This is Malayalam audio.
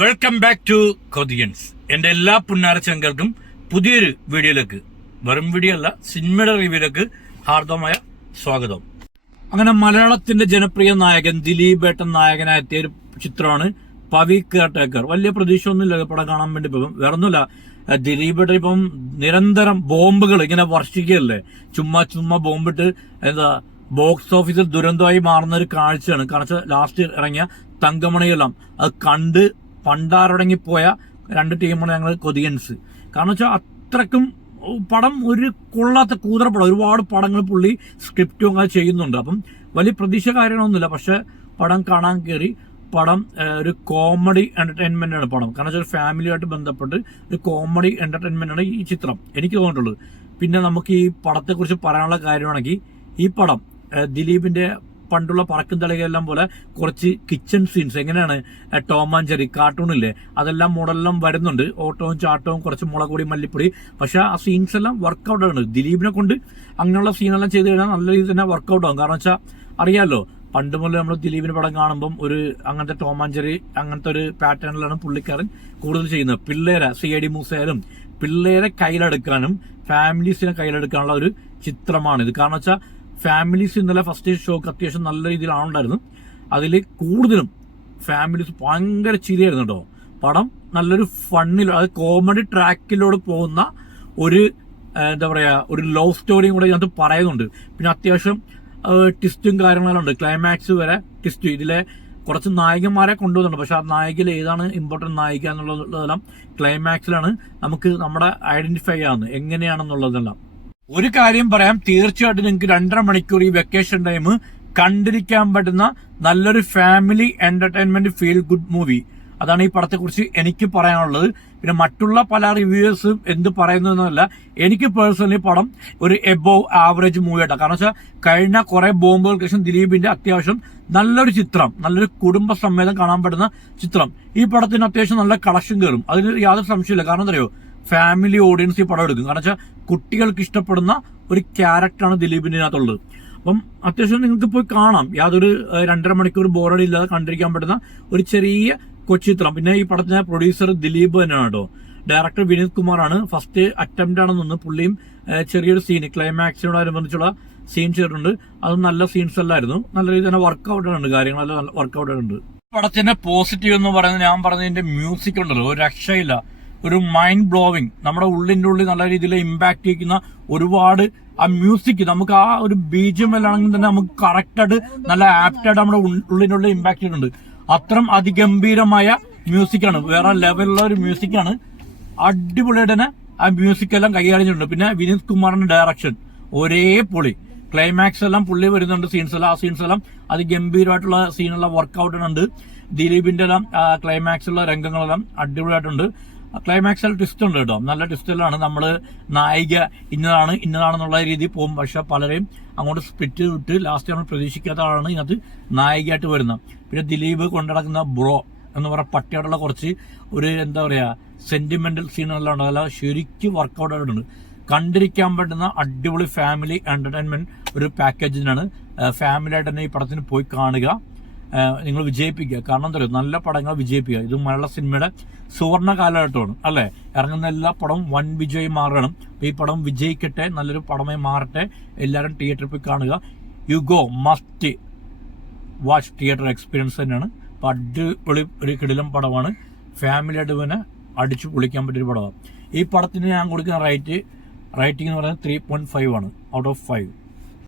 വെൽക്കം ബാക്ക് ടു കൊതിയൻസ് എന്റെ എല്ലാ പുന്നാരച്ചങ്ങൾക്കും പുതിയൊരു വീഡിയോയിലേക്ക് വെറും വീഡിയോ അല്ല സിനിമയുടെ റിവ്യൂയിലേക്ക് ഹാർദവമായ സ്വാഗതം. അങ്ങനെ മലയാളത്തിന്റെ ജനപ്രിയ നായകൻ ദിലീപ് ഏട്ടൻ നായകനായ ഒരു ചിത്രമാണ് പവി കേട്ടേക്കർ വലിയ പ്രതീക്ഷ ഒന്നുമില്ല പടം കാണാൻ വേണ്ടി പോകും വേറൊന്നുമില്ല ഏഹ് ദിലീപ് ഏട്ടൻ ഇപ്പം നിരന്തരം ബോംബുകൾ ഇങ്ങനെ വർഷിക്കുകയല്ലേ? ചുമ്മാ ചുമ്മാ ബോംബിട്ട് എന്താ ബോക്സ് ഓഫീസിൽ ദുരന്തമായി മാറുന്ന ഒരു കാഴ്ചയാണ്. കാരണം ലാസ്റ്റ് ഇറങ്ങിയ തങ്കമണിയെല്ലാം അത് കണ്ട് പണ്ടാരടങ്ങിപ്പോയ രണ്ട് ടീമാണ് ഞങ്ങൾ കൊതിയൻസ്. കാരണം വെച്ചാൽ അത്രക്കും പടം ഒരു കൊള്ളാത്ത കൂതറ പടം ഒരുപാട് പടങ്ങൾ പുള്ളി സ്ക്രിപ്റ്റും അങ്ങനെ ചെയ്യുന്നുണ്ട്. അപ്പം വലിയ പ്രതീക്ഷ കാര്യങ്ങളൊന്നുമില്ല. പക്ഷെ പടം കാണാൻ കയറി പടം ഒരു കോമഡി എന്റർടൈൻമെന്റ് ആണ് പടം. കാരണം വെച്ചാൽ ഫാമിലിയായിട്ട് ബന്ധപ്പെട്ട് ഒരു കോമഡി എന്റർടൈൻമെന്റ് ആണ് ഈ ചിത്രം. എനിക്ക് തോന്നിയിട്ടുള്ളത് പിന്നെ നമുക്ക് ഈ പടത്തെക്കുറിച്ച് പറയാനുള്ള കാര്യമാണെങ്കിൽ ഈ പടം ദിലീപിന്റെ പണ്ടുള്ള പറക്കും തളികയെല്ലാം പോലെ കുറച്ച് കിച്ചൺ സീൻസ് എങ്ങനെയാണ്? ടോം ആൻഡ് ജെറി കാർട്ടൂണില്ലേ അതെല്ലാം മോഡലെല്ലാം വരുന്നുണ്ട്. ഓട്ടവും ചാട്ടവും കുറച്ച് മുളക് പൊടി മല്ലിപ്പൊടി. പക്ഷെ ആ സീൻസ് എല്ലാം വർക്കൗട്ട് ആണ്. ദിലീപിനെ കൊണ്ട് അങ്ങനെയുള്ള സീനെല്ലാം ചെയ്ത് കഴിഞ്ഞാൽ നല്ല രീതിയിൽ തന്നെ വർക്കൗട്ട് ആകും കാരണം വെച്ചാൽ അറിയാമല്ലോ പണ്ട് മുതൽ നമ്മൾ ദിലീപിന് പടം കാണുമ്പം ഒരു അങ്ങനത്തെ ടോം ആൻഡ് അങ്ങനത്തെ ഒരു പാറ്റേണിലാണ് പുള്ളിക്കാരൻ കൂടുതൽ ചെയ്യുന്നത്. പിള്ളേരെ സി ഐ ഡി മൂസയാലും പിള്ളേരെ കയ്യിലെടുക്കാനും ഫാമിലീസിനെ കയ്യിലെടുക്കാനുള്ള ഒരു ചിത്രമാണ് ഇത്. കാരണം വെച്ചാൽ ഫാമിലീസ് ഇന്നലെ ഫസ്റ്റ് ഷോക്ക് അത്യാവശ്യം നല്ല രീതിയിലാണുണ്ടായിരുന്നു. അതിൽ കൂടുതലും ഫാമിലീസ് ഭയങ്കര ചിരിയായിരുന്നു കേട്ടോ. പടം നല്ലൊരു ഫണ്ണിൽ അത് കോമഡി ട്രാക്കിലൂടെ പോകുന്ന ഒരു എന്താ പറയുക ഒരു ലവ് സ്റ്റോറിയും കൂടെ ഇതിനകത്ത് പറയുന്നുണ്ട്. പിന്നെ അത്യാവശ്യം ട്വിസ്റ്റും കാര്യങ്ങളെല്ലാം ഉണ്ട്. ക്ലൈമാക്സ് വരെ ട്വിസ്റ്റ് ഇതിലെ കുറച്ച് നായകന്മാരെ കൊണ്ടുവന്നുണ്ട് പക്ഷെ ആ നായികയിൽ ഏതാണ് ഇമ്പോർട്ടന്റ് നായിക എന്നുള്ളതെല്ലാം ക്ലൈമാക്സിലാണ് നമുക്ക് നമ്മുടെ ഐഡന്റിഫൈ ആവുന്നത് എങ്ങനെയാണെന്നുള്ളതെല്ലാം. ഒരു കാര്യം പറയാം. തീർച്ചയായിട്ടും നിങ്ങൾക്ക് രണ്ടര മണിക്കൂർ ഈ വെക്കേഷൻ ടൈം കണ്ടിരിക്കാൻ പറ്റുന്ന നല്ലൊരു family entertainment feel good movie അതാണ് ഈ പടത്തെ കുറിച്ച് എനിക്ക് പറയാനുള്ളത്. പിന്നെ മറ്റുള്ള പല റിവ്യൂവേഴ്സും എന്ത് പറയുന്നതെന്നല്ല എനിക്ക് പേഴ്സണലി പടം ഒരു എബോവ് ആവറേജ് മൂവി ആട്ടോ കാരണം വെച്ചാൽ കഴിഞ്ഞ കുറെ ബോംബുകൾക്ക് ശേഷം ദിലീപിന്റെ അത്യാവശ്യം നല്ലൊരു ചിത്രം നല്ലൊരു കുടുംബ സമ്മേതം കാണാൻ പറ്റുന്ന ചിത്രം. ഈ പടത്തിന് അത്യാവശ്യം നല്ല കളക്ഷൻ കയറും അതിന് യാതൊരു സംശയമില്ല കാരണം അറിയോ ഫാമിലി ഓഡിയൻസ് ഈ പടം എടുക്കും. കാരണം വെച്ചാൽ കുട്ടികൾക്ക് ഇഷ്ടപ്പെടുന്ന ഒരു ക്യാരക്ടറാണ് ദിലീപിന്റെ അതിനകത്തുള്ളത് അപ്പം അത്യാവശ്യം നിങ്ങൾക്ക് പോയി കാണാം. യാതൊരു രണ്ടര മണിക്കൂർ ബോറടി ഇല്ലാതെ കണ്ടിരിക്കാൻ പറ്റുന്ന ഒരു ചെറിയ കൊച്ചിത്രം. പിന്നെ ഈ പടത്തിന്റെ പ്രൊഡ്യൂസർ ദിലീപ് തന്നെയാണ് കേട്ടോ. ഡയറക്ടർ വിനീത് കുമാറാണ്. ഫസ്റ്റ് അറ്റംപ്റ്റ് ആണെന്ന് പുള്ളിയും ചെറിയൊരു സീൻ ക്ലൈമാക്സിനോടനുബന്ധിച്ചുള്ള സീൻ ചെയ്തിട്ടുണ്ട്. അത് നല്ല സീൻസ് അല്ലായിരുന്നു. നല്ല രീതിയിൽ തന്നെ വർക്കൗട്ട് ഉണ്ട് കാര്യങ്ങളെല്ലാം വർക്കൗട്ട് ഉണ്ട് പടത്തിന്റെ പോസിറ്റീവ് എന്ന് പറയുന്നത് ഞാൻ പറഞ്ഞതിന്റെ മ്യൂസിക് ഉണ്ടല്ലോ. ഒരു രക്ഷയില്ല. ഒരു മൈൻഡ് ബ്ലോവിങ് നമ്മുടെ ഉള്ളിന്റെ ഉള്ളിൽ നല്ല രീതിയിൽ ഇമ്പാക്ട് ചെയ്യിക്കുന്ന ഒരുപാട് ആ മ്യൂസിക് നമുക്ക് ആ ഒരു ബീജം ആണെങ്കിൽ തന്നെ നമുക്ക് കറക്റ്റായിട്ട് നല്ല ആപ്റ്റായിട്ട് നമ്മുടെ ഉള്ളിന്റെ ഉള്ളിൽ ഇമ്പാക്ട് ചെയ്യുന്നുണ്ട്. അത്രയും അതിഗംഭീരമായ മ്യൂസിക്കാണ് വേറെ ലെവലുള്ള ഒരു മ്യൂസിക്കാണ് അടിപൊളിയായിട്ട് തന്നെ ആ മ്യൂസിക് എല്ലാം കൈകാര്യം ചെയ്യുന്നുണ്ട്. പിന്നെ വിനീത് കുമാറിന്റെ ഡയറക്ഷൻ ഒരേ പൊളി ക്ലൈമാക്സ് എല്ലാം പുള്ളി വരുന്നുണ്ട് സീൻസ് എല്ലാം. ആ സീൻസ് എല്ലാം അതിഗംഭീരമായിട്ടുള്ള സീനെല്ലാം വർക്ക്ഔട്ട് ഉണ്ട്. ദിലീപിന്റെ എല്ലാം ക്ലൈമാക്സ് ഉള്ള രംഗങ്ങളെല്ലാം അടിപൊളിയായിട്ടുണ്ട്. ക്ലൈമാക്സിൽ ട്വിസ്റ്റ് ഉണ്ട് കേട്ടോ. നല്ല ട്വിസ്റ്റിലാണ് നമ്മൾ നായിക ഇന്നതാണ് ഇന്നതാണെന്നുള്ള രീതിയിൽ പോകും. പക്ഷെ പലരെയും അങ്ങോട്ട് സ്പിറ്റ് വിട്ട് ലാസ്റ്റ് നമ്മൾ പ്രതീക്ഷിക്കാത്ത ആളാണ് ഇതിനകത്ത് നായികയായിട്ട് വരുന്നത്. പിന്നെ ദിലീപ് കൊണ്ടുനടക്കുന്ന ബ്രോ എന്ന് പറയുന്ന പട്ടിയോടുള്ള കുറച്ച് ഒരു എന്താ പറയുക സെന്റിമെന്റൽ സീനെല്ലാം ഉണ്ട് അതെല്ലാം ശരിക്കും വർക്കൗട്ട് ആയിട്ടുണ്ട്. കണ്ടിരിക്കാൻ പറ്റുന്ന അടിപൊളി ഫാമിലി എന്റർടൈൻമെന്റ് ഒരു പാക്കേജിനാണ് ഫാമിലി ആയിട്ട് തന്നെ ഈ പടത്തിന് പോയി കാണുക. നിങ്ങൾ വിജയിപ്പിക്കുക. കാരണം എന്താ നല്ല പടങ്ങൾ വിജയിപ്പിക്കുക. ഇത് മലയാള സിനിമയുടെ സുവർണ കാലഘട്ടമാണ് അല്ലെ? ഇറങ്ങുന്ന എല്ലാ പടവും വൻ വിജയം മാറണം ഈ പടം വിജയിക്കട്ടെ നല്ലൊരു പടമായി മാറട്ടെ. എല്ലാവരും തിയേറ്ററിൽ പോയി കാണുക. You go must watch theatre experience തന്നെയാണ്. അപ്പൊ അടിപൊളി ഒരു കിടിലം പടമാണ്. ഫാമിലി ആയിട്ട് പിന്നെ അടിച്ചു പൊളിക്കാൻ പറ്റിയൊരു പടമാണ്. ഈ പടത്തിന് ഞാൻ കൊടുക്കുന്ന റേറ്റ് റേറ്റിംഗ് എന്ന് പറയുന്നത് ത്രീ പോയിന്റ് ഫൈവ് ആണ്. Out of five